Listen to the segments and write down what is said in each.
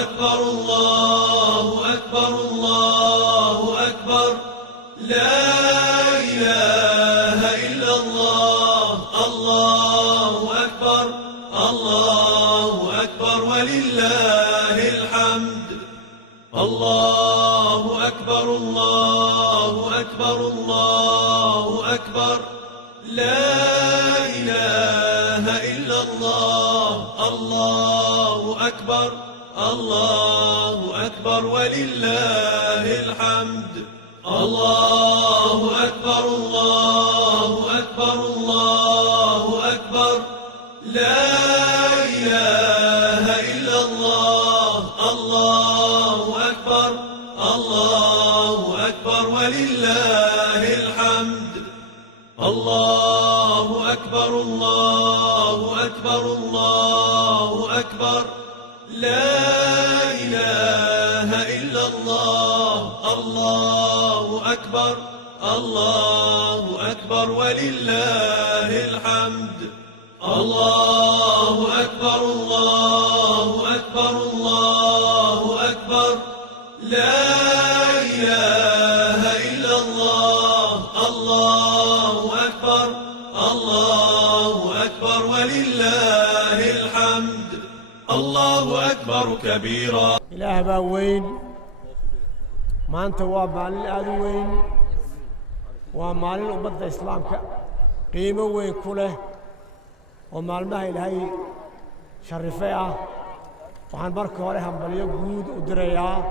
أكبر الله أكبر الله أكبر لا إله إلا الله الله أكبر الله أكبر ولله الحمد الله أكبر الله أكبر الله أكبر لا إله إلا الله الله أكبر الله أكبر ولله الحمد الله أكبر الله أكبر الله أكبر لا إله إلا الله الله أكبر الله أكبر ولله الحمد الله أكبر الله أكبر الله أكبر لا إله إلا الله الله أكبر الله أكبر ولله الحمد الله أكبر الله أكبر الله أكبر لا إله إلا الله الله أكبر الله أكبر ولله الحمد الله أكبر كبيرا. إله باوين ما أنت وابال الأذوين ومال الأمة الإسلام قيمة وين كله ومال ما إلهي شرفيها وعن بركة عليهم باليجود ودريا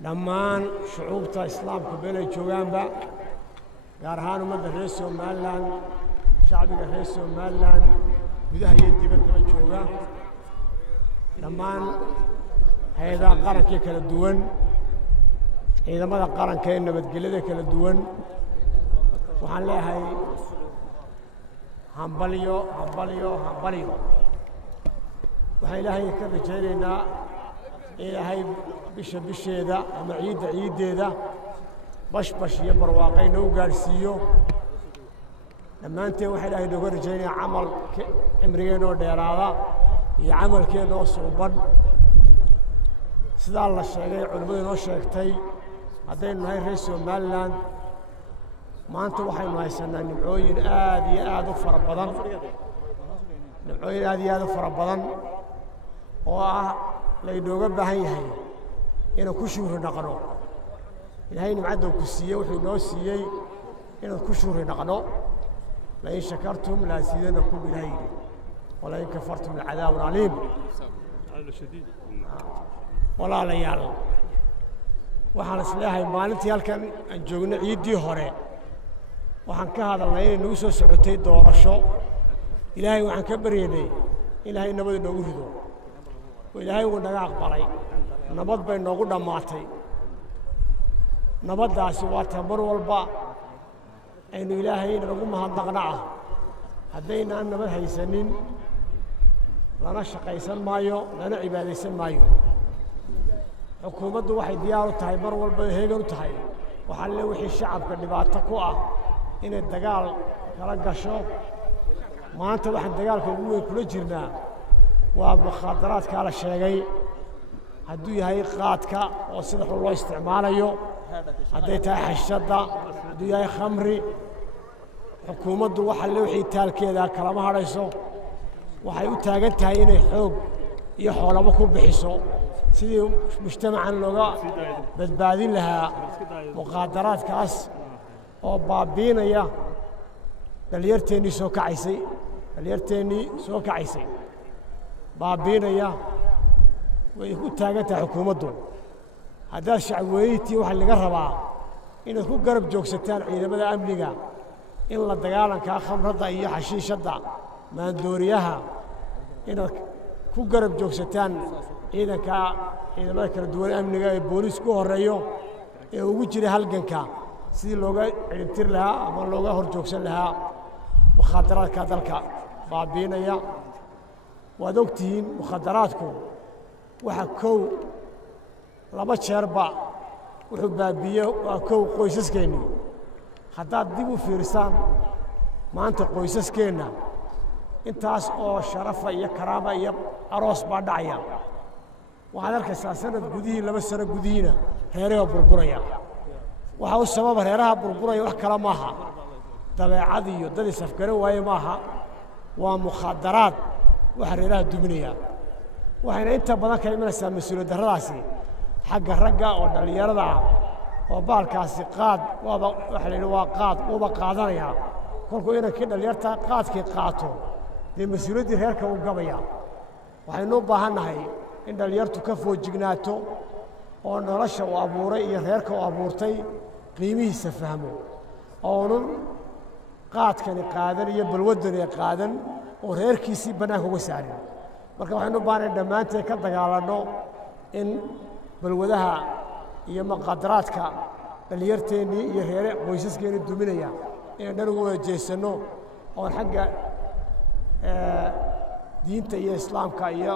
لما شعوب الإسلام قبل يجوان بقى قارهان ومد رئيس ومالان شعبي رئيس ومالان وده يدي بنت بجوجا لما هذا قرن كي كلا دوان إذا ما قرن كي إنه بتجلده كلا دوان وحن له هاي همبليو وهاي له هاي كذا جرينا إلى هاي بش ذا أما عيد ذا بش يبر واقعي وقارسيو لما أنت واحد هاي دكتور جيني عمل إمريكانو ديرادا يعمل كأنه صوبا سيدا الله الشيء علماء نوشيكتي هذين هاي رئيس مالان ما أنت واحد ما يسنى نبعوين آدي فربضان نبعوين آدي فربضان وليدوغا بهاي إنه كشور نقنو إلهي نمعدو كسية وحي نوسيي إنه كشور نقنو لئن شكرتم لأزيدنكم إلهي ولئن كفرتم العذاب عليم. ولا ليال waxaan islaahay maalintii halkan aan joogno ciidii hore waxaan ka hadalnay inay nagu soo socotay doorasho ilaahay waxaan ka baryeynay ilaahay nabad inoogu rido oo ilaahay uu naga aqbalay nabad bay noogu dhamaatay nabadaasi waa tamar walba aynu ilaahay nagu mahadnaqnaa haddayna nabad haysanin lana shaqaysan maayo lana cibaadaysan maayo xukuumaddu waxay diyaar u tahay mar walba heegan u tahay waxaa le wixii shacabka dhibaato ku ah inay dagaal kala gasho maanta waxaan dagaalka ugu weyn kula jirnaa waa mukhaadaraadkaa la sheegay hadduu yahay qaadka oo sida xun loo isticmaalayo hadday tahay xashada hadduu yahay khamri xukuumaddu waxa le wixii taalkeeda kalama hadhayso waxay u taagan tahay inay xoog iyo xoolaba ku bixiso sidii mujtamacan looga badbaadin lahaa muqaadaraadkaas oo baabiinaya dhalinyarteennii soo kacaysay baabiinaya way u taagan tahay xukuumaddu haddaad shacabweynitii waxaa laga rabaa inaad ku garab joogsataan ciidamada amniga in la dagaalankaa khamradda iyo xashiishadda maandooriyaha inaad ku garab joogsataan ciidamada kala duwan amniga ee booliis ku horeeyo ee ugu jira halganka sidii looga ciribtir lahaa ama looga hor joogsan lahaa mukhaadaraadka dalka baabiinaya waad ogtihiin mukhaadaraadku waxa laba jeerba wuxuu baabiye waa qoysaskeenni haddaad dib u fiirsaan maanta qoysaskeena intaas oo sharafa iyo karaama iyo aroos baa dhacaya waxaad arkaysaa sanad gudihii 2 sano gudihiina reeraha burburaya waxa uu sababa reeraha burburaya wax kala maaha dabeecad iyo dad isafgaran waaye maaha waa mukhadaraad waxa reeraha duminaya waxayna inta badan ka imanaysaa mas'uuliyad darradaasi xagga ragga oo dhalinyarada ah oo baalkaasi qaad waxa la yidhi waa qaad uba qaadanaya kolkuu inankii dhalinyarta qaadkii qaato dee mas-uuliyaddii reerka u gabaya waxaynu u baahannahay in dhalinyartu ka foojignaato oo nolosha uu abuuray iyo reerka uu abuurtay qiimihiisa fahmo oonun qaadkani qaadan iyo balwaddani qaadan oo reerkiisii bannaanka uga saarin marka waxaynu u baahannahay dhammaanteen ka dagaalanno in balwadaha iyo muqadaraadka dhalinyarteennii iyo reere qoysaskeennii duminaya inaan dhan ugu wada jeesanno oon xagga diinta iyo islaamka iyo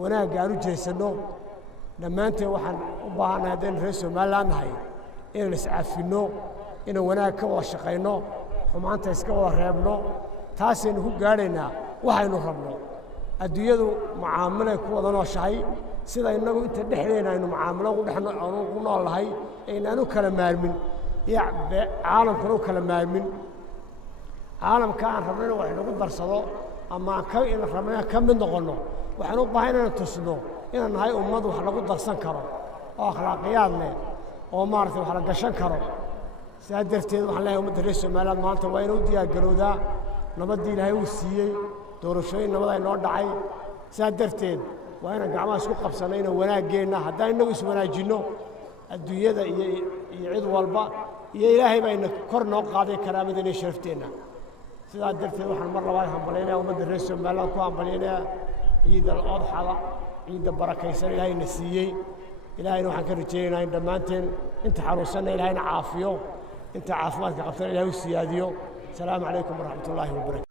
wanaagga aan u jeesanno dhammaanteen waxaan u baahannahay haddaynu reer somaliland nahay inaan iscafinno inaan wanaag ka wada shaqayno xumaanta iska wada reebno taasaynu ku gaadhaynaa waxaynu rabno adduunyadu mucaamilay ku wada nooshahay sida innagu inta dhexdeena aynu mucaamilo ugu nool nahay aynaan u kala maarmin iyo caalamkuna u kala maarmin caalamka aan rabno in wax inagu darsado ama aan rabno inaan ka mid noqonno waxaan u baahan inaan tusno inaan nahay ummad wax lagu darsan karo oo akhlaaqiyaad leh oo maaragtay wax la gashan karo sidaa darteed waxaan leeyahay ummadda reer somaliland maanta waa inuu diyaargarowdaa nabaddii ilaahay uu siiyey doorashooyin nabad ay noo dhacay sidaa darteed waa inaan gacmaha isku qabsanno inaan wanaaggeenna haddaan innagu iswanaajinno adduunyada iyo cid walba iyo ilaahay baa ina kor noo qaaday karaamadeenna iyo sharafteenna sidaa darteed waxaan mar labaad hambalyaynaya ummadda reer somaliland ku hambalyaynaya ciida al-adxada ciidda barakaysan ilaahayna siiyey ilaahayna waxaan ka rajaynaynaa in dhammaanteen inta xanuunsanna ilaahayna caafiyo inta caafimaadka qabtana ilahay u siyaadiyo asalaamu calaykum waraxmat ullaahi wabarakatu